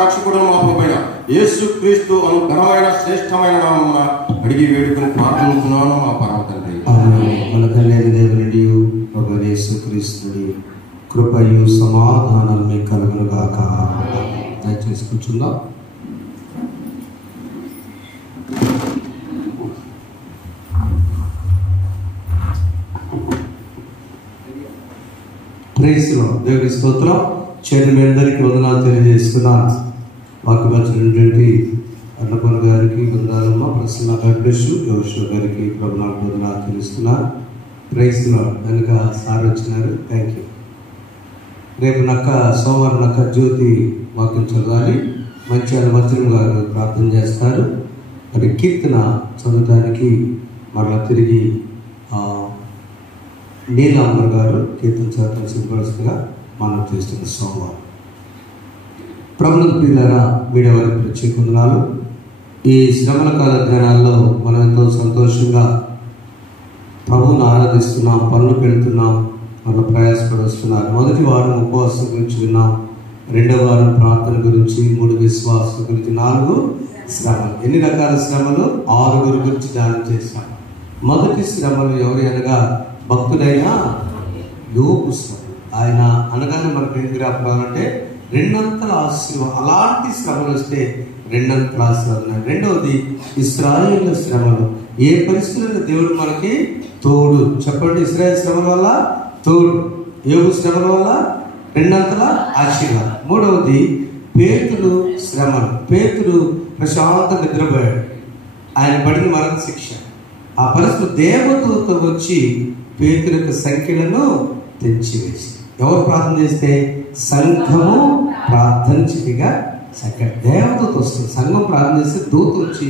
రక్షకుడు మా ప్రభువైన యేసు క్రీస్తు అను ఘనమైన శ్రేష్టమైన నామమున అడిగి వేడుకొని ప్రార్థిస్తున్నాను మా పరమ తండ్రి. మన తండ్రి దేవుని ప్రభువైన యేసు క్రీస్తుని కృపయు సమాధానం మీకు కలుగును గాక. దయచేసి కూర్చుందాం. ప్రైజ్లో దేవుని స్తోత్రం. చేరి మీ అందరికీ వందనాలు తెలియజేస్తున్నాను. వాక్యవచ్చినటువంటి అన్నపూర్ణ గారికి వందనాలమ్మ, ప్రసన్న వెంకటేష్ యోషో గారికి ప్రభునాకు వందనాలు తెలుస్తున్నాను. ప్రైజ్లో వెనుక సార్ వచ్చినారు, థ్యాంక్ యూ. రేపు సోమవారం నక్క జ్యోతి వాక్యం చదవాలి. మంచి అనుమతులు గారు ప్రార్థన చేస్తారు. మరి కీర్తన చదవడానికి మరలా తిరిగి నీలాంబర్ గారు కీర్తన చదవడం సిద్ధపడుతుందిగా మనం చేస్తున్న సోమవారం. ప్రభుత్వ ప్రియులారా, మీడియా వారికి ప్రత్యేక వందనాలు. ఈ శ్రమల కాల ధ్యానాల్లో మనం ఎంతో సంతోషంగా ప్రభువును ఆరాధిస్తున్నాం, పనులకు వెళుతున్నాం, మనం ప్రయాసపడుస్తున్నారు. మొదటి వారం ఉపవాసం గురించి విన్నాం, రెండవ వారం ప్రార్థన గురించి, 3 విశ్వాసం గురించి, 4 శ్రమలు. ఎన్ని రకాల శ్రమలు? 6 గురించి ధ్యానం చేశాం. మొదటి శ్రమలు ఎవరు అనగా భక్తుడైన యోబు శ్రమ. ఆయన అనగానే మనకు ఏం జ్ఞాపకాలంటే రెండంతల ఆశీర్వాదం. అలాంటి శ్రమలు వస్తే రెండంతల ఆశీర్వాదం. రెండవది ఇశ్రాయేలు శ్రమలు. ఏ పరిస్థితుల్లో దేవుడు మనకి తోడు. చెప్పండి, ఇశ్రాయేలు శ్రమల వల్ల తోడు, యోబు శ్రమల వల్ల రెండంతల ఆశీర్వాదం. మూడవది పేతురు శ్రమలు. పేతురు ప్రశాంతంగా నిద్రపోయాడు, ఆయన పడిన మరణ శిక్ష. ఆ పరిస్థితి దేవదూత వచ్చి పేతురు యొక్క సంఖ్యలను తెచ్చివేసి, ఎవరు ప్రార్థన చేస్తే సంఘము ప్రార్థన చేయగా దేవదూత వస్తుంది. సంఘం ప్రార్థన చేస్తే దూత వచ్చి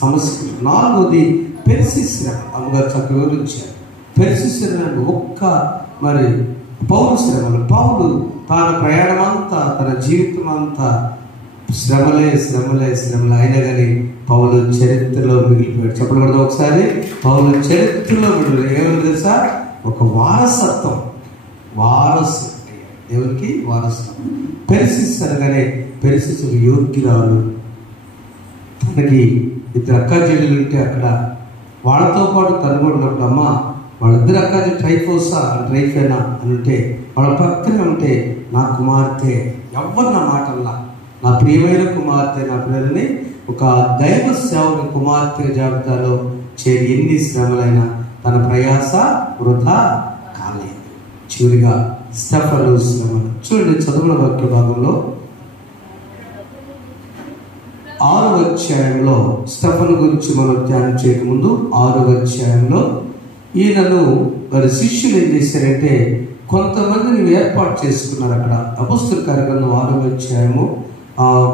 సమస్య. 4వది పెర్సిస్ శ్రమ. అమ్మగారు చక్కగా వివరించారు. పెర్సిస్ శ్రమ మరి పౌరు శ్రమలు. పౌలు తన ప్రయాణం అంతా, తన జీవితం అంతా శ్రమలే శ్రమలే శ్రమలు. అయినా కానీ పౌలు చరిత్రలో మిగిలిపోయాడు. చెప్పకూడదు ఒకసారి, పౌలు చరిత్రలో మిగిలి ఏమని తెలుసా? ఒక వారసత్వం, వారసు దేవునికి వారసత్వం. పెర్సిస్ అనగానే పెర్సిస్ ఒక యోగ్యురాలు. తనకి 2 అక్కా చెల్లెలు ఉంటే అక్కడ వాళ్ళతో పాటు తను కూడా ఉన్నప్పుడు, అమ్మ వాళ్ళిద్దరు అక్కాజీ ట్రైఫేనా అని ఉంటే, వాళ్ళ పక్కనే ఉంటే నా కుమార్తె, ఎవ్వరు నా మాటల్లా, నా ప్రియమైన కుమార్తె, నా పిల్లల్ని ఒక దైవ సేవకుని కుమార్తె జాబితాలో చేరి ఎన్ని శ్రమలైనా తన ప్రయాస వృధా కాలేదు. చివరిగా స్టెఫను శ్రమలు. చూడండి, చదువుల వాక్య భాగంలో 6వ అధ్యాయంలో స్టెఫను గురించి మనం ధ్యానం చేయకముందు 6వ అధ్యాయంలో ఈయనను మరి శిష్యులు ఏం చేశారంటే కొంతమందిని ఏర్పాటు చేసుకున్నారు. అక్కడ అపొస్తలుల కార్యగ్రంథం 6వ అధ్యాయము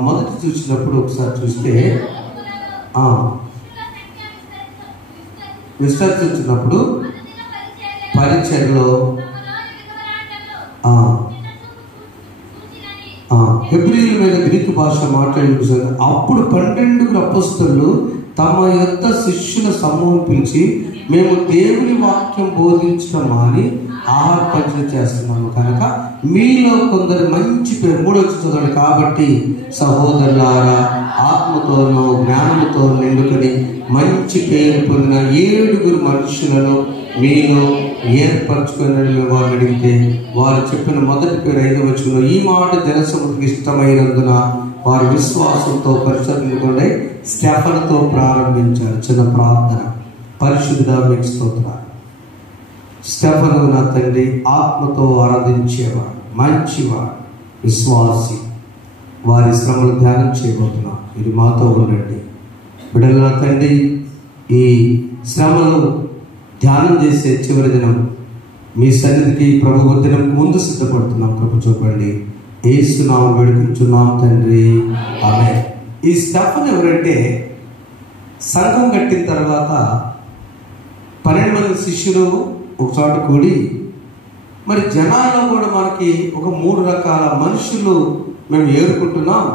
మొదటి చూసినప్పుడు ఒకసారి చూస్తే విస్తరించినప్పుడు పరిచర్లో హెబ్రీయుల మీద గ్రీకు భాష మాట్లాడి అప్పుడు 12 అపొస్తలులు తమ యొక్క శిష్యుల సమూహం పిలిచి, మేము దేవుని వాక్యం బోధించడం మాని ఆహార పంచన చేస్తున్నాము కనుక మీలో కొందరు మంచి పేరు. 3వ చదవండి. కాబట్టి సహోదరులారా, ఆత్మతోనూ జ్ఞానంతో నిండుకొని మంచి పేరు పొందిన 7 మనుషులను మీలో ఏర్పరచుకుని వారు అడిగితే వారు చెప్పిన మొదటి పేరు 5వ వచనంలో, ఈ మాట జనసముఖకి ఇష్టమైనందున వారి విశ్వాసంతో పరిశోధనకుండా స్టెఫనుతో ప్రారంభించారు. చిన్న ప్రార్థన. పరిశుద్ధ మీకు స్తోత్రాలు. స్టెఫను నా తండ్రి ఆత్మతో ఆరాధించేవాడు, మంచివాడు, విశ్వాసి. వారి శ్రమలు ధ్యానం చేయబోతున్నాం. ఇది మాతో ఉండండి. బిడ్డలు నా తండ్రి, ఈ శ్రమలు ధ్యానం చేసే చివరి దినం మీ సన్నిధికి ప్రభు దినం ముందు సిద్ధపడుతున్నాం. కృప చూపండి. యేసు నామమున వేడుకుంటున్నాం తండ్రి, ఆమేన్. ఈ స్టెఫను ఎవరంటే, సంఘం కట్టిన తర్వాత 12 మంది శిష్యులు ఒక చోట కూడి, మరి జనాల్లో కూడా మనకి ఒక 3 రకాల మనుషులు మేము ఏరుకుంటున్నాం.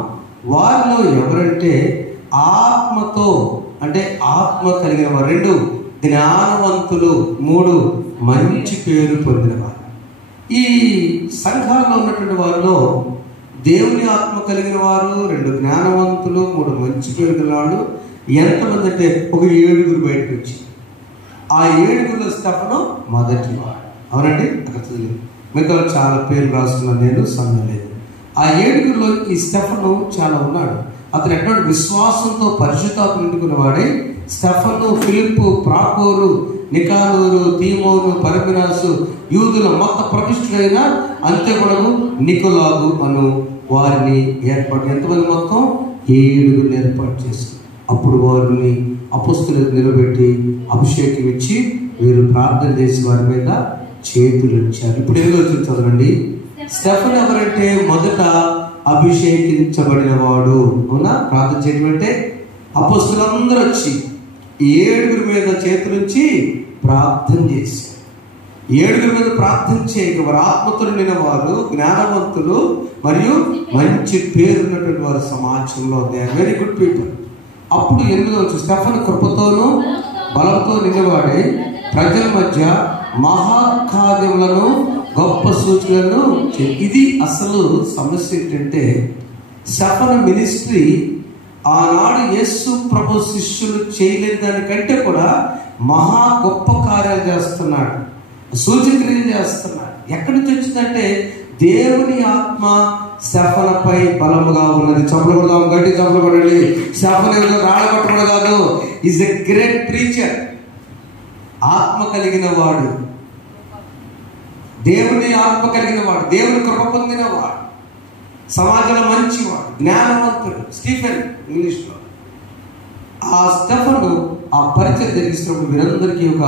వారిలో ఎవరంటే ఆత్మతో, అంటే ఆత్మ కలిగిన వారు, 2 జ్ఞానవంతులు, 3 మంచి పేరు పొందిన వారు. ఈ సంఘాల్లో ఉన్నటువంటి వారిలో దేవుని ఆత్మ కలిగిన వారు, 2 జ్ఞానవంతులు, 3 మంచి పేరు గల వాళ్ళు. ఎంతమంది అంటే ఒక 7 బయటకు వచ్చి, ఆ 7 స్టెఫను మొదటి వాడు. అవునండి, అక్కడ చదివి మిగతా చాలా పేర్లు రాసుకున్నాను నేను, సమయం లేదు. ఆ 7 ఈ స్టెఫను చాలా ఉన్నాడు. అతను ఎటువంటి విశ్వాసంతో పరిశుద్ధాత్మ నిండుకున్న వాడే. స్టెఫను, ఫిలిప్పు, ప్రాకోరు, నికానోరు, తీమోను, పరమినాసు, యూదుల మత ప్రతిష్ఠుడైన అంత్యగుణము, నికోలాగు అను వారిని ఏర్పాటు. ఎంతమంది? మొత్తం 7 ఏర్పాటు చేశారు. అప్పుడు వారిని అపొస్తలులకు నిలబెట్టి అభిషేకం ఇచ్చి వీరు ప్రార్థన చేసి వారి మీద చేతులు ఇచ్చారు. ఇప్పుడు ఏదో చదవండి. స్టెఫన్ ఎవరంటే మొదట అభిషేకించబడిన వాడు. అవునా? ప్రార్థన చేయడం అంటే అపొస్తలులందరూ వచ్చి 7 మీద చేతులుంచి ప్రార్థన చేశారు. 7 మీద ప్రార్థన చేయక వారు ఆత్మతో నిండిన వారు, జ్ఞానవంతులు మరియు మంచి పేరున్నటువంటి వారి సమాజంలో they are very good people. అప్పుడు 8 స్టెఫన్ కృపతోనూ బలంతో నిలబడి ప్రజల మధ్య మహాకార్యములను, గొప్ప సూచనలను. ఇది అసలు సమస్య ఏంటంటే, స్టెఫన్ మినిస్ట్రీ ఆనాడు యేసు ప్రభు శిష్యులు చేయలేని దానికంటే కూడా మహా గొప్ప కార్యాలు చేస్తున్నాడు, సూచక్రియలు చేస్తున్నాడు. ఎక్కడి నుంచి వచ్చిందంటే దేవుని ఆత్మ స్టెఫనుపై బలముగా ఉన్నది. చప్పలపడదాం, గట్టి చప్పలపడండి. స్టెఫను ఏదో రాళ్ళగొట్టడం కాదు, ఈజ్ ఎ గ్రేట్ ప్రీచర్. ఆత్మ కలిగిన వాడు, దేవుని ఆత్మ కలిగిన వాడు, దేవుని కృప పొందిన వాడు, సమాజంలో మంచివాడు, జ్ఞానవంతుడు. స్టీఫెన్ ఇంగ్లీష్లో. ఆ స్టెఫను ఆ పరిచయం జరిగిస్తున్నప్పుడు వీరందరికీ ఒక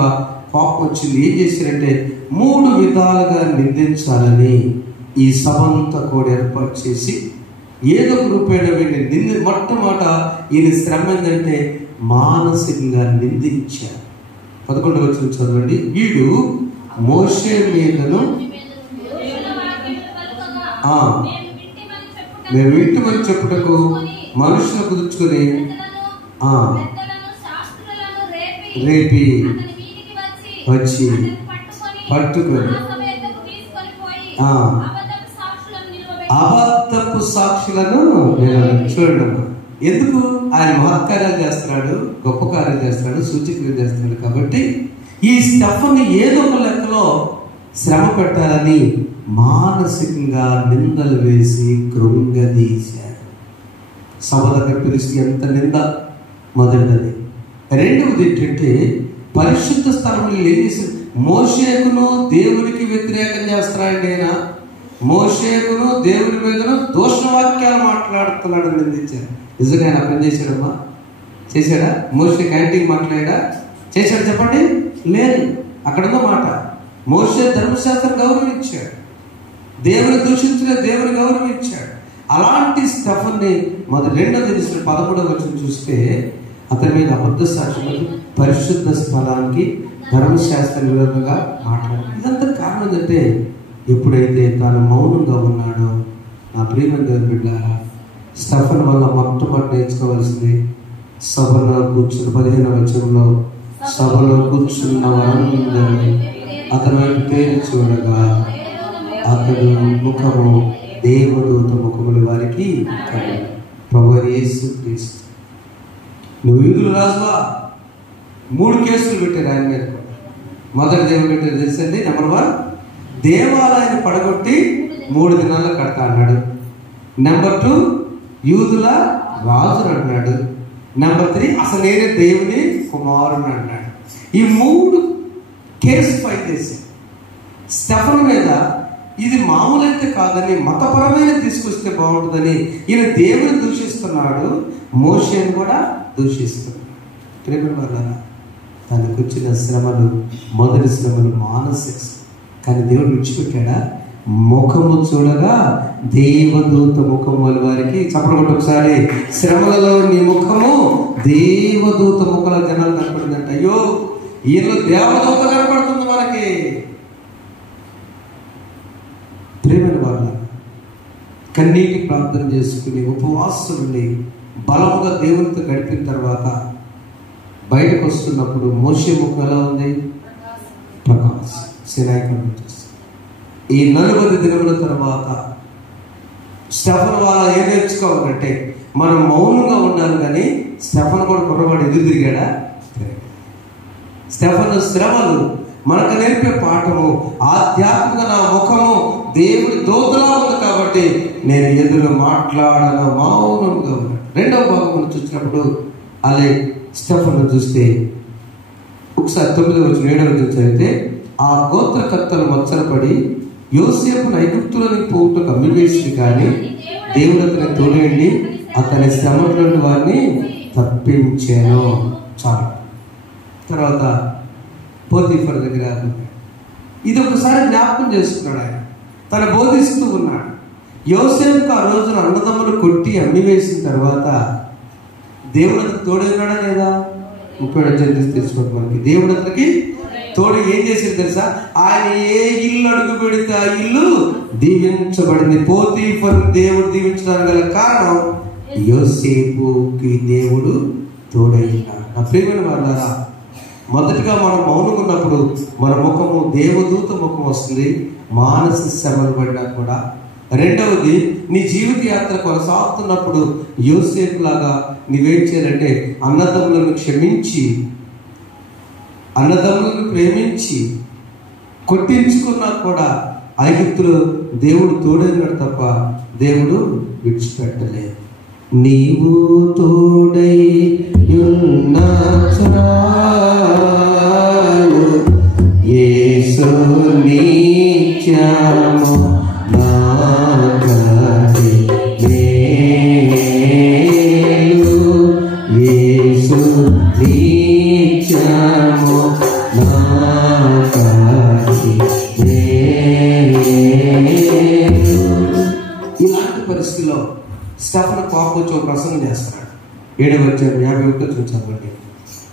కోపం వచ్చింది. ఏం చేశారంటే 3 విధాలుగా నిందించాలని ఈ సభంతా కూడా ఏర్పాటు చేసి ఏదో రూపేణ వీడిని మొట్టమొదట ఈయన శ్రమ ఏంటంటే మానసికంగా నిందించారు. 11వ వచనం చదవండి. వీడు మోషే మీదను మేము వింటమని చెప్పుటకు మనుషులు కుదుర్చుకొని రేపి వచ్చి పట్టుకొని అబద్ధపు సాక్షులను చూడడం. ఎందుకు? ఆయన మహత్కార్యాలు చేస్తున్నాడు, గొప్ప కార్యాలు చేస్తున్నాడు, సూచక్రియలు చేస్తున్నాడు. కాబట్టి ఈ స్టెఫను ఏదో ఒక లెక్కలో శ్రమ పెట్టాలని మానసికంగా నిందలు వేసి కృంగదీశారు. సభ దగ్గర పిలిచి ఎంత నింద. మొదటిది. రెండవది ఏంటంటే పరిశుద్ధ స్థలంలో ఏం చేశారు? మోషేకును దేవునికి వ్యతిరేకం చేస్తున్నాడు. ఆయన మోషేకును దేవుని మీదను దోషవాక్యాలు మాట్లాడుతున్నాడు అని నిందించారు. నిజంగా ఆయన పని చేశాడమ్మా? చేశాడా? మోషే క్యాంటీన్ మాట్లాడా? చేశాడు? చెప్పండి. లేదు. అక్కడున్న మాట మోషే ధర్మశాస్త్రం గౌరవించాడు, దేవుని దూషించిన దేవుని గౌరవించాడు. అలాంటి స్టెఫన్ని రెండోది 13వ వచనం చూస్తే అతని మీద అబద్ధ సాక్ష్యం, పరిశుద్ధ స్థలానికి ధర్మశాస్త్ర విరోధంగా మాట్లాడారు. ఇదంతా కారణం ఏంటంటే ఎప్పుడైతే తాను మౌనంగా ఉన్నాడో, నా ప్రియమైన బిడ్డారా, స్టెఫన్ వల్ల మొట్టమొదటి నేర్చుకోవాల్సింది సభలో కూర్చున్న 15వ వచనంలో సభలో కూర్చున్న వారందరూ అతని వైపు తేరి చూడగా అతడు ముఖము దేవదూత ముఖముల వారికి ప్రభువు యేసు క్రీస్తు. నువ్వు యూదుల రాజువా? 3 కేసులు పెట్టారు ఆయన మీద. మొదటి దేవుడు పెట్టారు తెలుసండి. నెంబర్ 1, దేవాలయాన్ని పడగొట్టి 3 దినాల్లో కడతా అన్నాడు. నెంబర్ 2, యూదుల రాజును అన్నాడు. నెంబర్ 3, అసలు నేనే దేవుని కుమారుని అన్నాడు. ఈ 3 కేసు ఫైల్ చేసి స్టెఫన్ మీద ఇది మామూలైతే కాదని మతపరమైన తీసుకొస్తే బాగుంటుందని ఈయన దేవుని దూషిస్తున్నాడు, మోషేని కూడా దూషిస్తున్నాడు. తనకు వచ్చిన శ్రమలు, మొదటి శ్రమలు మానసిక. కానీ దేవుడు విడిచిపెట్టాడా? ముఖము చూడగా దేవదూత ముఖం వాళ్ళ వారికి. చెప్పడం ఒకసారి, శ్రమలలో నీ ముఖము దేవదూత ముఖల జనాలు కనపడిందంట. అయ్యో, ఈయన దేవదూత కనపడుతుంది మనకి. ప్రేమైన వాళ్ళ కన్నీటి ప్రార్థన చేసుకుని ఉపవాసం ఉండి బలముగా దేవునితో గడిపిన తర్వాత బయటకు వస్తున్నప్పుడు మోషే ముఖం ఎలా ఉంది? ప్రకాశం. సినాయి ఈ 40 దినముల తర్వాత స్టెఫన్ వాళ్ళ ఏం నేర్చుకోవాలంటే మనం మౌనంగా ఉండాలి. కానీ స్టెఫన్ కూడా కుర్రవాడు ఎదురు తిరిగాడా? స్టెఫన్ శ్రమలు మనకు నేర్పే పాఠము, ఆధ్యాత్మిక నా ముఖము దేవుడి దూతలా ఉంది కాబట్టి నేను ఎదురు మాట్లాడను, మౌనంగా ఉన్నాను. రెండవ భాగం చూసినప్పుడు అలాగే స్టెఫన్ చూస్తే ఒకసారి 9-7 చదివితే, ఆ గోత్రకర్తలు మత్సరపడి యోసేపును ఐగుప్తులోనికి పోవుటకు అమ్మివేసింది, కానీ దేవుడు అతని తోడేండి అతని శ్రమల నుండి వారిని తప్పించాను. చాలు. తర్వాత పోతీఫర్ దగ్గర ఇది ఒకసారి జ్ఞాపకం చేసుకున్నాడు. ఆయన తను బోధిస్తూ ఉన్నాడు. యోసేపుకు ఆ రోజున అన్నదమ్ములు కొట్టి అమ్మివేసిన తర్వాత దేవుడు అతను తోడున్నాడా లేదా? 37 తెలుసుకోండి. మనకి దేవుడు అతనికి తోడు ఏం చేసింది తెలుసా? ఆయన ఏ ఇల్లు అడుగు పెడితే ఆ ఇల్లు దీవించబడింది. పోతీఫర్ దేవుడు దీవించడానికి గల కారణం యోసేపుకి దేవుడు తోడైనాడు. నా ప్రియమైన వాళ్ళారా, మొదటిగా మనం మౌనంగా ఉన్నప్పుడు మన ముఖము దేవదూత ముఖం వస్తుంది, మానసిక శ్రమలు పడినా కూడా. రెండవది, నీ జీవిత యాత్ర కొనసాగుతున్నప్పుడు యోసేపు లాగా నీవేం చేయాలంటే అన్నదమ్ములను క్షమించి, అన్నదమ్ములను ప్రేమించి, కొట్టించుకున్నా కూడా ఐగుప్తులో దేవుడు తోడైనాడు తప్ప దేవుడు విడిచిపెట్టలేదు. నీవు తోడై ఉన్న చాలు యేసు నిత్యము నాకై మేలు, యేసు నిత్యము నాకై మేలు. ఇలాంటి పరిస్థితిలో స్టెఫన్ కోపం వచ్చి ప్రసంగం చేస్తున్నాడు. 7:51 చదవండి.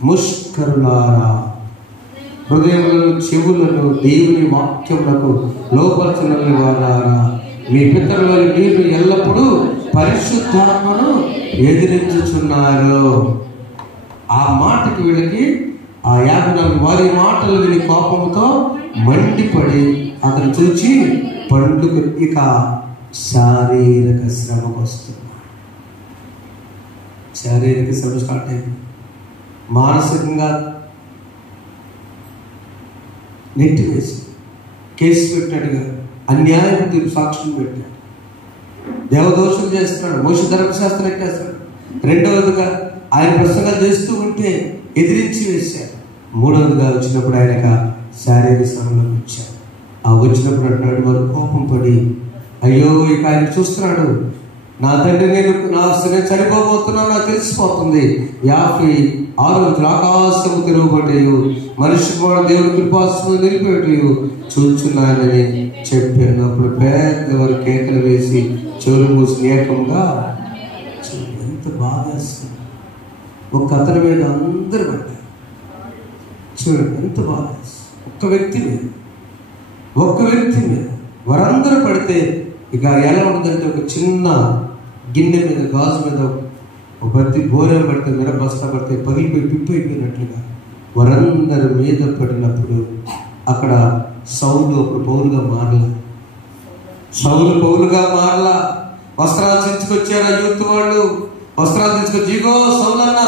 ముష్కరులారా, హృదయములను చెవులను దేవుని వాక్యములకు లోపరచని వారారా, మీ పితరుల మీరు ఎల్లప్పుడూ పరిశుద్ధాత్మను ఎదిరించుచున్నారు. ఆ మాటకి వీళ్ళకి ఆ 54 వారి మాటలు విని కోపంతో మండిపడి అతను చూచి పండుగ ఇక శారీరక శ్రమకు వస్తున్నారు. శారీరక శ్రమ స్టార్ట్ అయింది. మానసికంగా నెట్టివేసి కేసు పెట్టాడుగా, అన్యాయం సాక్ష్యం పెట్టాడు, దేవదోషం చేస్తున్నాడు, మోష ధర్మశాస్త్రం ఎట్టేస్తాడు. రెండవదిగా ఆయన ప్రసంగాలు చేస్తూ ఉంటే ఎదిరించి వేశాడు. మూడవదిగా వచ్చినప్పుడు ఆయనక శారీరక శ్రమలోకి వచ్చాడు. ఆ వచ్చినప్పుడు అంటున్నాడు, వారు కోపం పడి, అయ్యో ఇక ఆయన చూస్తున్నాడు, నా తండ్రి నేను చనిపోబోతున్నాను, నాకు తెలిసిపోతుంది. 56 రోజులు ఆకాశము తెరవబడ్డాయు, మనిషి కూడా దేవుడి కృపాసము నిలిపేటయు చూచున్నానని చెప్పాను. అప్పుడు పెద్దవారు కేకలు వేసి చెవులు మూసి ఏకంగా ఎంత బాగా ఒక్క అతని మీద అందరు పడ్డారు. చూడండి ఎంత బాగా, ఒక్క వ్యక్తి మీద వారందరూ పడితే ఇక ఎలా ఉంటుందంటే, ఒక చిన్న గిన్నె మీద గాజు మీద ఒక ప్రతి బోరం పడితే, మిరపస్తా పడితే పగిలిపోయి పిప్పైపోయినట్లుగా వారందరి మీద పడినప్పుడు అక్కడ సౌలు అప్పుడు పౌలుగా మారలా. వస్త్రాలు తెచ్చుకొచ్చారు ఆ యూత్ వాళ్ళు. వస్త్రాలు తీసుకొచ్చి, ఇగో సౌలన్నా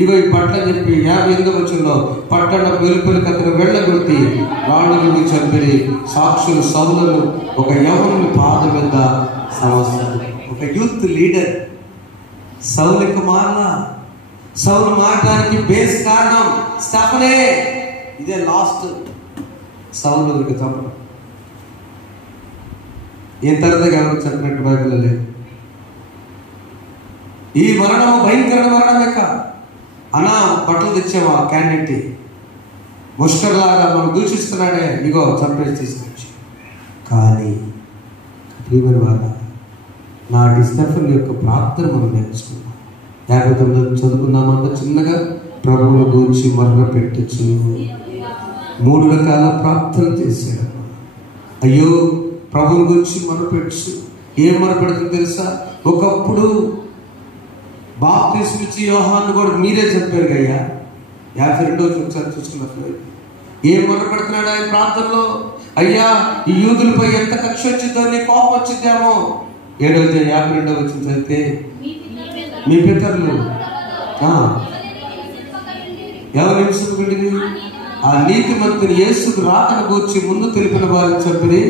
ఇగో ఈ పట్ల చెప్పి 58వ వచనంలో పట్టణ వెలుపలి కథను వెళ్ళగొట్టి రాళ్ళని చంపిరి. సాక్షులు సౌలను ఒక యవనుని పాదం మీద సమస్యలు. ఒక యూత్ లీడర్ సౌలుకు మారలా. సౌలు మారడానికి బేస్ కారణం స్టెఫనే. ఇదే లాస్ట్ సౌలుకి చంపడం. ఏం తర్వాత ఎవరికి చెప్పినట్టు బైబిల్ లేదు. ఈ మరణం భయంకరమైన మరణమే కాదు. అన్నా బట్టలు తెచ్చాము ఆ క్యాండిడేట్ ముష్కర్లాగా మనం దూషిస్తున్నాడే, ఇగో చంపేసి తీసుకొచ్చి. కానీ ప్రియమైన వాళ్ళ నాటి స్టెఫన్ యొక్క ప్రార్థన మనం నేర్చుకున్నాం. 59 చదువుకుందామంతా చిన్నగా. ప్రభువును గూర్చి మరణ పెట్టచ్చు. 3 రకాల ప్రార్థన చేశాడు. అయ్యో ప్రభువుని గురించి మొరపెట్టు. ఏం మొరపెడుతుంది తెలుసా? ఒకప్పుడు బాప్తిస్మం ఇచ్చి యోహాను కూడా మీరే చెప్పారు అయ్యా. 52 ఒకసారి చూసుకున్నట్లు ఏం మొరపెడుతున్నాడు ఆయన ప్రార్థనలో? అయ్యా ఈ యూదులపై ఎంత కక్ష వచ్చిందో, నీ కోపం వచ్చిందేమో, 7:52 చదివితే, మీ పితరులు ఎవరు హింసింపబడింది? ఆ నీతిమంతుని యేసుకు రాకను గూర్చి ముందు తెలిపిన వారిని చెప్పి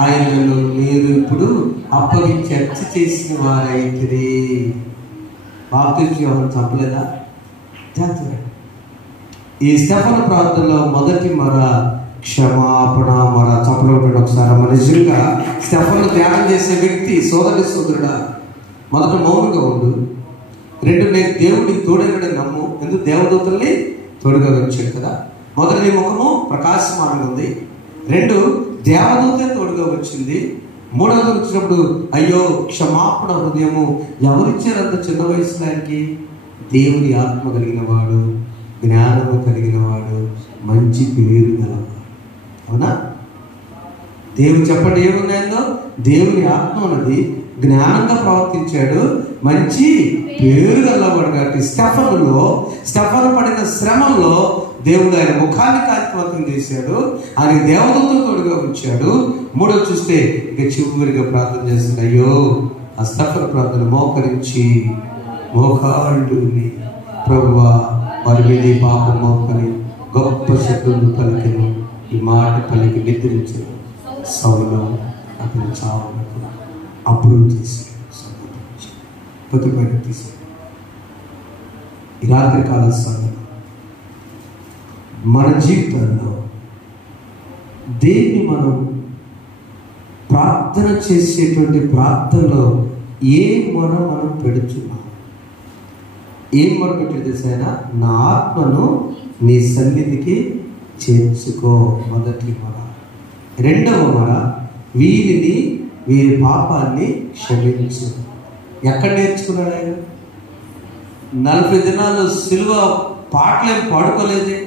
ఆయనను మీరు ఇప్పుడు అప్పగించి హత్య చేసిన వారైతే. బాప్తిస్మం ఎవరు చంపలేదా? చేస్తారు. ఈ స్టెఫను ప్రార్థనలో మొదటి మొర క్షమాపణ మొర. చంపలేకపోయాడు ఒకసారి. మన నిజంగా స్టెఫను ధ్యానం చేసే వ్యక్తి సోదరుడా, మొదట మౌనంగా ఉండు. 2, నేను దేవుడికి తోడైనని నమ్ము. ఎందుకు? దేవదూతల్ని తోడుగా వచ్చాడు కదా. మొదటి నీ ముఖము ప్రకాశమానంగా ఉంది. 2, దేవదూతే తోడుగా వచ్చింది. 3వది వచ్చినప్పుడు అయ్యో క్షమాపణ హృదయము ఎవరిచ్చారంత చిన్న వయసులో ఆయనకి? దేవుని ఆత్మ కలిగిన వాడు, జ్ఞానము కలిగిన వాడు, మంచి పేరు గలవాడు. అవునా? దేవుడు చెప్పండి ఏమున్నాయో? దేవుని ఆత్మ ఉన్నది, జ్ఞానంగా ప్రవర్తించాడు, మంచి పేరు గలవాడు. కాబట్టి స్టెఫను పడిన శ్రమంలో దేవుడు ఆయన ముఖాన్ని కాంతివంతం చేశాడు. ఆయన దేవదూతతో తోడుగా ఉంచాడు. 3 చూస్తే ఇక చివరిగా ప్రార్థన చేస్తుంది. అయ్యో ఆ స్టెఫను ప్రార్థన మోకరించి మోకాళ్ళుని ప్రభువా వారి మీద పాపం మోకని గొప్ప శబ్దం పలికిన ఈ మాట పలికి నిద్రించిన సౌలు అతను చావు అప్పుడు చేశాడు. ప్రతిపైన తీశాడు. ఈ రాత్రి కాల సమయం మన జీవితంలో దేన్ని మనం ప్రార్థన చేసేటువంటి ప్రార్థనలో ఏ మొర మనం పెడుతున్నాం? ఏం మొర పెట్టేది సైనా? నా ఆత్మను నీ సన్నిధికి చేర్చుకో. మొదటి మొర. 2వ మొర వీరి పాపాన్ని క్షమించు. ఎక్కడ నేర్చుకున్నాడు ఆయన? 40 దినాలు సిలువ పాటలేం పాడుకోలేదే.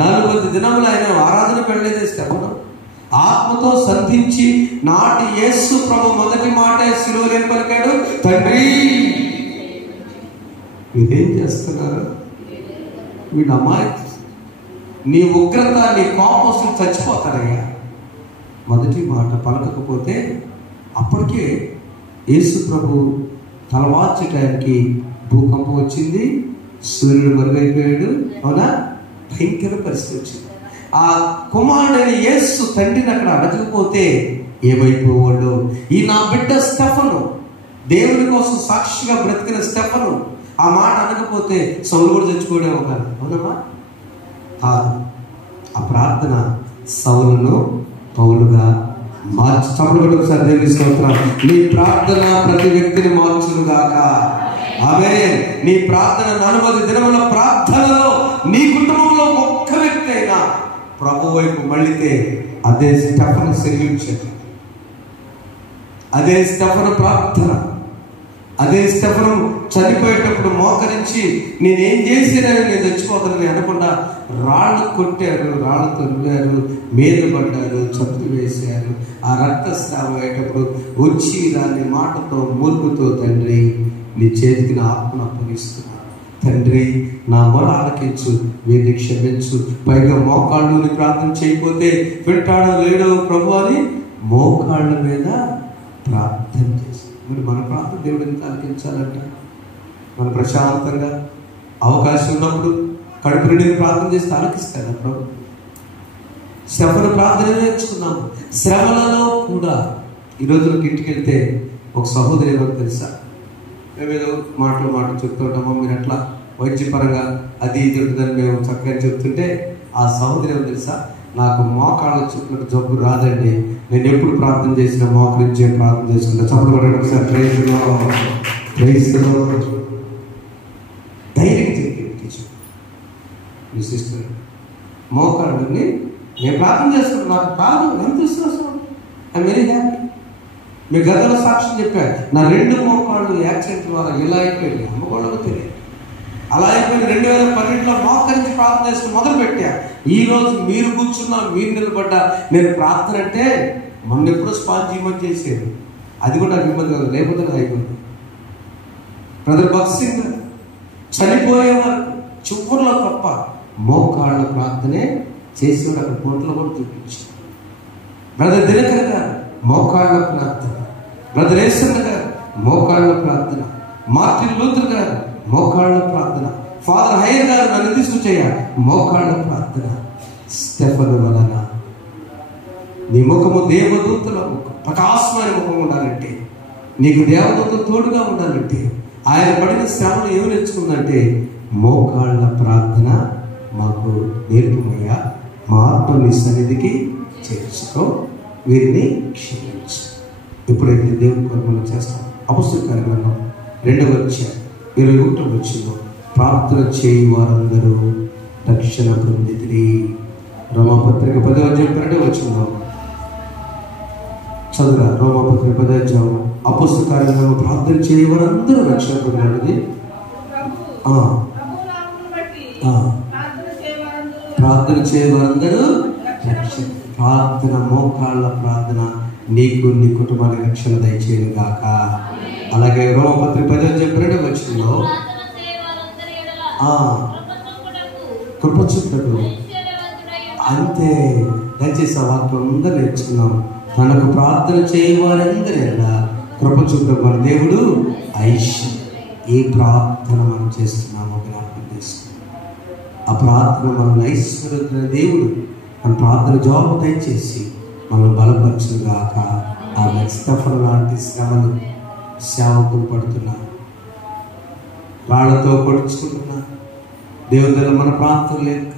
40 దినములు ఆయన ఆరాధన పెట్టలేదే. స్టెఫను ఆత్మతో సంధించి నాటి యేసు ప్రభు మొదటి మాట సిలువలో ఏం పలికాడు? తండ్రి. మీరేం చేస్తున్నారు? వీడు అమ్మాయి, నీ ఉగ్రత, నీ కోపం చచ్చిపోతారయ్యా. మొదటి మాట పలకకపోతే అప్పటికే యేసు ప్రభు తలవార్చే టైంకి భూకంపం వచ్చింది, సూర్యుడు మరుగైపోయాడు. అవునా? భయంకర పరిస్థితి వచ్చింది. ఆ కుమారుడైన యేసు తండ్రిని అక్కడ అడగకపోతే ఏమైపోవాడు? ఈ నా బిడ్డ స్టెఫను, దేవుని కోసం సాక్షిగా బ్రతికిన స్టెఫను ఆ మాట అనకపోతే సౌలు కూడా చచ్చిపోయాడేమో కాదు. అవునమ్మా? కాదు. ఆ ప్రార్థన సౌలును పౌలుగా మార్చి. చప్పట్లు ఒకసారి దేవుని స్తోత్రం. నీ ప్రార్థన ప్రతి వ్యక్తిని మార్చును గాక. ఆమేన్. నీ ప్రార్థన 40 దినముల ప్రార్థనలో నీ కుటుంబంలో ఒక్క వ్యక్తి అయినా ప్రభు వైపు మళ్ళితే అదే స్టెఫను సెల్యూషన్, అదే స్టెఫను ప్రార్థన, అదే స్టెఫను చనిపోయేటప్పుడు మోకరించి నేనేం చేసినని నేను చచ్చిపోతానని అనకుండా రాళ్ళు కొట్టారు, రాళ్ళు తొలిగారు, మీద పడ్డారు, చంపి వేశారు. ఆ రక్తస్రావం అయ్యేటప్పుడు వచ్చి దాన్ని మాటతో మూర్పుతో తండ్రి నీ చేతికి నా ఆత్మను అప్పగిస్తున్నాను. తండ్రి నా మొర ఆలకించు, వీరిని క్షమించు. పైగా మోకాళ్ళు ప్రార్థన చేయకపోతే వింటాడో లేడో ప్రభు అని మోకాళ్ళ మీద ప్రార్థన చేసి, మరి మన ప్రార్థన దేవుడు ఎంత ఆలకించాలంట? మన ప్రశాంతంగా అవకాశం ఉన్నప్పుడు కడుపు నుండి ప్రార్థన చేస్తే ఆలకిస్తాడు ప్రభు. శ్రమను ప్రార్థన నేర్చుకున్నాము. శ్రమలలో కూడా ఈ రోజులకు ఇంటికి వెళ్తే ఒక సహోదరి ఎవరు తెలుసా? మేమేదో మాటలు చెప్తూ ఉంటాము, మీరు అట్లా వైద్యపరంగా అది ఇది ఉంటుందని మేము చక్కగా చెప్తుంటే ఆ సహోదరి ఎవరు తెలుసా? నాకు మోకాళ్ళు చుట్టూ జబ్బు రాదండి, నేను ఎప్పుడు ప్రార్థన చేసినా మోకరించే ప్రార్థన చేసుకుంటా. చెప్పడం ఒకసారి ప్రైజ్లో ధైర్యం చెప్పి మీ సిస్టర్ మోకాళ్ళని నేను ప్రార్థన చేస్తున్నాను, నాకు కాదు ఎంత విశ్వాసం, ఐఎమ్ వెరీ హ్యాపీ. మీ గతంలో సాక్ష్యం చెప్పారు, నా 2 మోకాళ్ళు యాక్సిడెంట్ ద్వారా ఇలా అయిపోయింది, అమ్మగోళ్ళకు తెలియదు. అలా అయిపోయింది. 2012లో మోకరించి ప్రార్థన చేసుకుని మొదలు పెట్టా. ఈరోజు మీరు కూర్చున్నా, మీరు నిలబడ్డా, నేను ప్రార్థన అంటే మొన్న ఎప్పుడో స్పాంజ్ ఇబ్బంది చేసేది, అది కూడా నాకు ఇబ్బంది కాదు, లేకపోతే నాకు అయిపోయింది. బ్రదర్ భక్సింగ్ చనిపోయేవారు చివరిలో తప్ప మోకాళ్ళ ప్రార్థనే చేసేవాడు. అక్కడ పొంట్లో కూడా చూపించారు. బ్రదర్ దినకర్ గారు మోకాళ్ళ ప్రార్థన. బ్రదర్ యేసన్న గారు మోకాళ్ళ ప్రార్థన, మార్టిన్ లూథర్ గారు మోకాళ్ళ ప్రార్థన, ఫాదర్ హయ్యర్ గారు నన్ను తీసుకొచ్చేయ మోకాళ్ళ ప్రార్థన. స్టెఫను వలన నీ ముఖము దేవదూతల ముఖం, ప్రకాశమైన ముఖం ఉండాలంటే, నీకు దేవదూత తోడుగా ఉండాలంటే, ఆయన పడిన శ్రమను ఏమి నేర్చుకుందంటే మోకాళ్ళ ప్రార్థన మాకు నేర్పుమయ్యా, మా ఆత్మ నీ సన్నిధికి చేర్చుకో, వీరిని క్షమించు. ఎప్పుడైతే దేవుని కొరకు మనం చేస్తాం, అపొస్తలుల కార్యక్రమం 2వ అధ్యాయం 21వ వచనంలో ప్రార్థన చేయి వారందరూ రక్షణ పొందితిరి. రోమాపత్రిక 10వ అధ్యాయం 2వ వచనంలో చదువురా. రోమాపత్రిక 10వ అధ్యాయం అపొస్తలుల కార్యక్రమం ప్రార్థన చేయి వారందరూ రక్షణ పొందినది. ప్రార్థన చేయవారందరూ రక్షణ. ప్రార్థన, మోకాళ్ళ ప్రార్థన నీకు నీ కుటుంబానికి రక్షణ దయచేయను గాక. అలాగే రోమపత్రిక 10వ అధ్యాయం 2వ వచనంలో కృప చూపుటకు, అంతే. దయచేసి ఆ వాక్యం అందరూ నేర్చుకున్నాం. తనకు ప్రార్థన చేయవారందరూ కృప చూపుటకు మన దేవుడు ఐశ్వర్యం. ఏ ప్రార్థన మనం చేస్తున్నామో జ్ఞాపకం చేసుకున్నాం. ఆ ప్రార్థన మనల్ని ఐశ్వర్య దేవుడు మన ప్రార్థన జవాబు దయచేసి మనం బలపరచుగాక. ఆమె స్టెఫను లాంటి శ్రమలు సేవకులు పడుతున్నారు, రాళ్లతో పొడుచుకుంటున్నా, దేవుళ్ళ మన ప్రాంతం లేక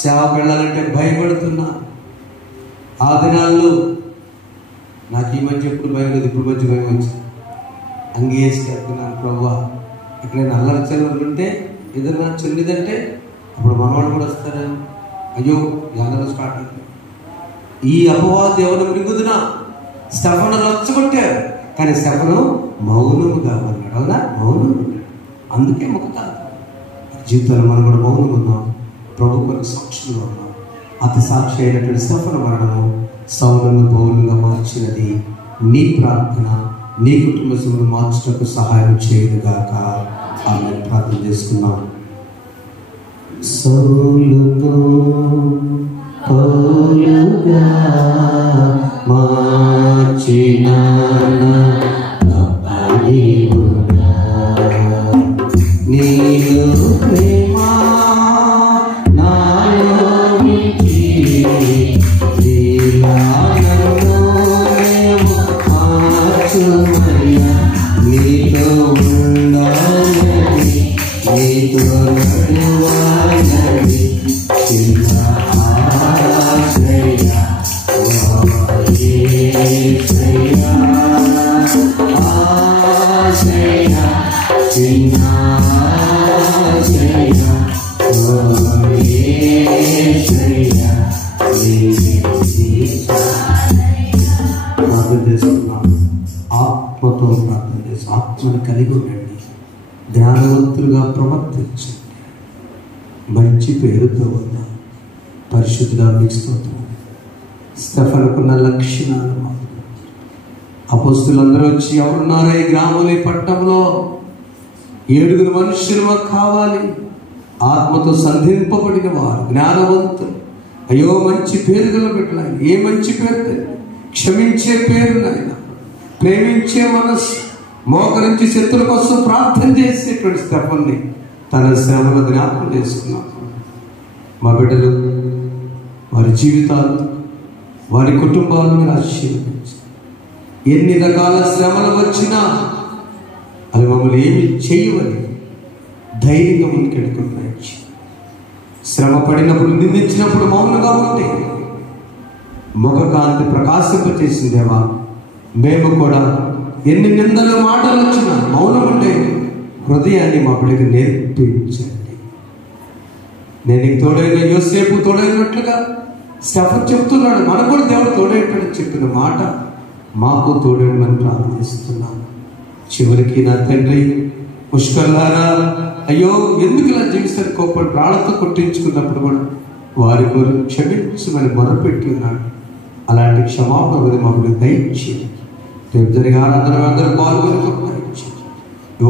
సేవకు వెళ్ళాలంటే భయపడుతున్నా. ఆ దినాల్లో నాకు ఈ మధ్య ఎప్పుడు భయం లేదు, ఇప్పుడు మధ్య భయం వచ్చింది. అంగి వేసి కట్టుకున్నాను, ప్రభువా ఎక్కడైనా అల్లరి చెల్లెలు ఉంటే ఏదైనా చెల్లిదంటే అప్పుడు మనవాళ్ళు కూడా వస్తారు. అయ్యో అందరూ స్టార్ట్ అవుతుంది. ఈ అపవాదు ఎవరు మిరుగుదునా స్టెఫను రచ్చగొట్టారు, కానీ స్టెఫను మౌనముగా ఉన్నాడు. అవునా, మౌనం ఉన్నాడు. అందుకే ముఖ కాదు జీవితంలో మనం కూడా మౌనం ఉన్నాం, ప్రభు కొరకు సాక్షులుగా ఉన్నాం. అతి సాక్షి అయినటువంటి స్టెఫను మరణము సౌలును పౌలుగా మార్చినది నీ ప్రార్థన, నీ కుటుంబ సభ్యులు మార్చుటకు సహాయం చేయదుగాక. ఆమె ప్రార్థన చేసుకున్నాం. సౌలును పౌలుగా మార్చిన నీలో ప్రేమ నాలో నీతో ఉండాలని, నీతో నడవాలని చిన్న ఆశ్రయ ఆశ్రయ చిన్న ఆశ్రయ ప్రార్థన చేస్తున్నాం. ఆత్మతో ప్రార్థన చేసి ఆత్మను కలిగి ఉండండి, జ్ఞానవంతులుగా ప్రవర్తించండి, మంచి పేరుతో ఉన్న పరిశుద్ధుడా మీకు స్తోత్రం. స్టెఫనుకున్న లక్షణాలు అపోస్తులందరూ వచ్చి ఎవరున్నారో ఈ గ్రామంలో, ఈ పట్టణంలో 7 మనుషులు మాకు కావాలి, ఆత్మతో సంధింపబడిన వారు, జ్ఞానవంతులు, అయ్యో మంచి పేరు గల పెట్టాలి. ఏ మంచి పేరు? క్షమించే పేరు నాయన, ప్రేమించే మనస్సు, మోకరించి శత్రుల కోసం ప్రార్థన చేసేటువంటి స్టెఫన్ని తన శ్రమను జ్ఞాపకం చేసుకున్నాం. మా బిడ్డలు, వారి జీవితాలు, వారి కుటుంబాలను మీరు ఆశీర్వదించండి. ఎన్ని రకాల శ్రమలు వచ్చినా అది మమ్మల్ని ఏమి చేయవని ధైర్యంగా ముందుకెళ్ళుకున్నాయి. శ్రమ పడినప్పుడు, నిందించినప్పుడు మౌనంగా ఉంటే ముఖకాంతి ప్రకాశింపచేసిందేవా, మేము కూడా ఎన్ని నిందలు మాటలు వచ్చినా మౌనం ఉండే హృదయాన్ని మా బిడ్డకి నేర్పించండి. నేను నీకు తోడైన యోసేపు తోడైనట్లుగా స్టెఫను చెప్తున్నాడు, మనకు కూడా దేవుడు తోడైనట్టు చెప్పిన మాట మాకు తోడైనని ప్రార్థిస్తున్నాను. చివరికి నా తండ్రి పుష్కర్లారా, అయ్యో ఎందుకు ఇలా జీవిస్తారు కోపడి ప్రాణంతో కొట్టించుకున్నప్పుడు కూడా వారి కొరకు క్షమించమని మొదలుపెట్టి ఉన్నాడు. అలాంటి క్షమాపణ మాకు దయచేయండి. రేపు జరిగే ఆరాధన అందరూ పాల్గొని దయచేయండి.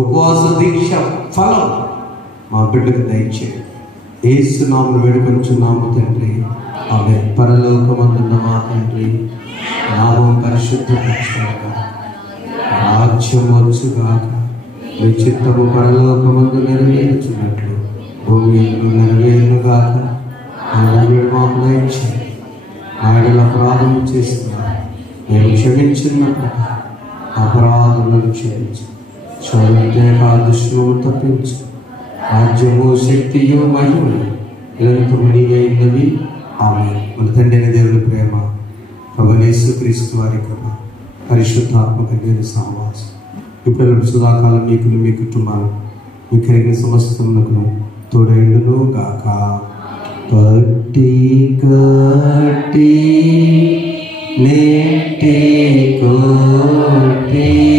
ఉపవాస దీక్ష ఫలం మా బిడ్డకు దయచేయండి. యేసు నామమున వేడుకొనుచున్నాము తండ్రి, ఆమేన్. పరలోకమందున్న మా తండ్రి, నామం పరిశుద్ధపరచబడుగాక, రాజ్యం వచ్చుగాక, నీ చిత్తము పరలోకమందు నెరవేర్చున్నట్లు భూమి యందు నెరవేరునుగాక. మాకు దయచేయండి. ఆడల అపరాధం చేసిన నేను క్షమించిన అపరాధములను క్షమించు, దుష్టులను తప్పించు. రాజ్యము శక్తియు మహిమలు నిరంతరము నీవే ఉన్నవి. ఆమేన్. మన తండ్రి అయిన దేవుని ప్రేమ, ప్రభువైన యేసుక్రీస్తు వారి కృప, పరిశుద్ధాత్మ కలిగిన సహవాసం ఇప్పుడు సదాకాలం మీకు మీ కుటుంబాలు మీ కలిగిన సమస్తమునకు తోడైండును గాక. పట్టి కట్టి నెట్టి కోటి